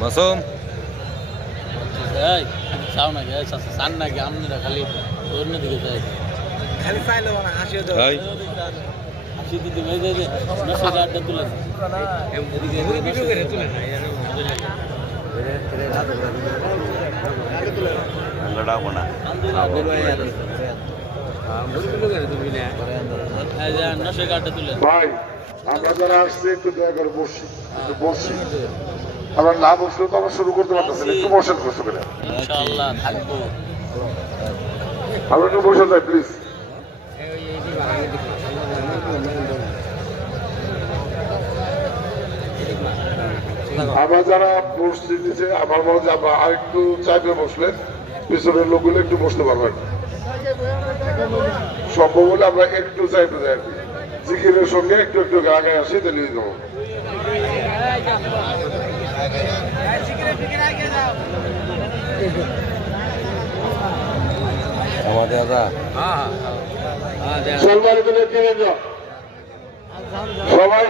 মাসুম চাও নাকি চান নাকি আপনারা খালি অন্যদিকে যাই খালি চাইলো না হাসিও তো হাসি দিদি ভাই যাই নশো আড্ডা তুলে ভিডিও করে তুলে না নশো আড্ডা তুলে ভাই আমরা যারা আসছি একটু দয়া করে বসছি একটু বসছি আমরা না বসলেও তো আমরা শুরু করতে পারতেছি না, একটু বসেন কষ্ট করে ইনশাআল্লাহ থাকবো আমরা একটু বসে যাই প্লিজ আমরা যারা বসছি নিচে আমার মনে হয় আমরা আরেকটু চাইবে বসলে পিছনের লোকগুলো একটু বসতে পারবেন সম্ভব হলে আমরা একটু চাইবে যাই আর কি জিকিরের সঙ্গে একটু একটু আগে আসি তাহলে দেবো আমাদের দাদা সম্মানিত নেতৃবৃন্দ সবাই